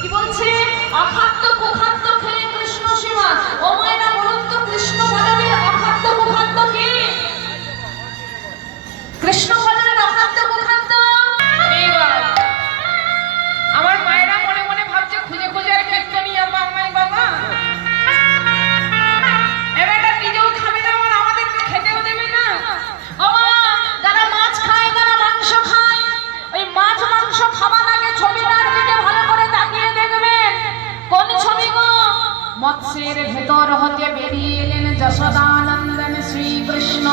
কি বলছে? অখাদ্য কুখাদ্য খেয়ে কৃষ্ণ সেবা। ও মায়েরা বলুন তো, কৃষ্ণ ভজনের অখাদ্য কুখাদ্য কি? কৃষ্ণ ভজনের অখাদ্য কুখাদ্য আমার মায়েরা মনে মনে ভাবছে খুঁজে খুঁজে আর কীর্তনিয়া বাংলায় বাবা এবার নিজেও খাবে না, আমাদেরকে খেতেও দেবে না। ও মা, যারা মাছ খায়, যারা মাংস খায়, ওই মাছ মাংস খাবার আগে ছবিটার দিকে ভালো করে তাকিয়ে দেখবেন। কোন ছবি গো? মৎস্যের ভেতর হতে বেরিয়ে এলেন যশোদানন্দন শ্রীকৃষ্ণ।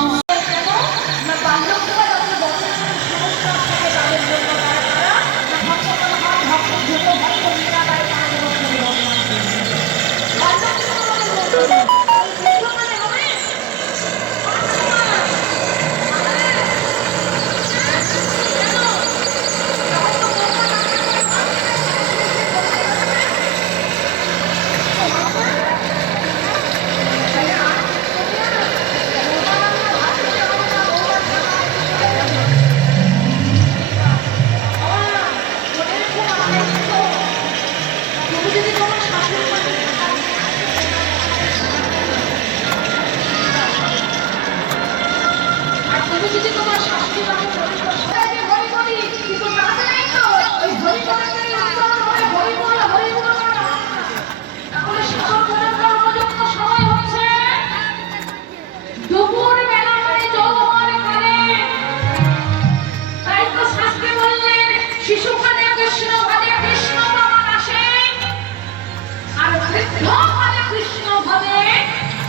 কৃষ্ণ ভাবে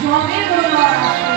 জমে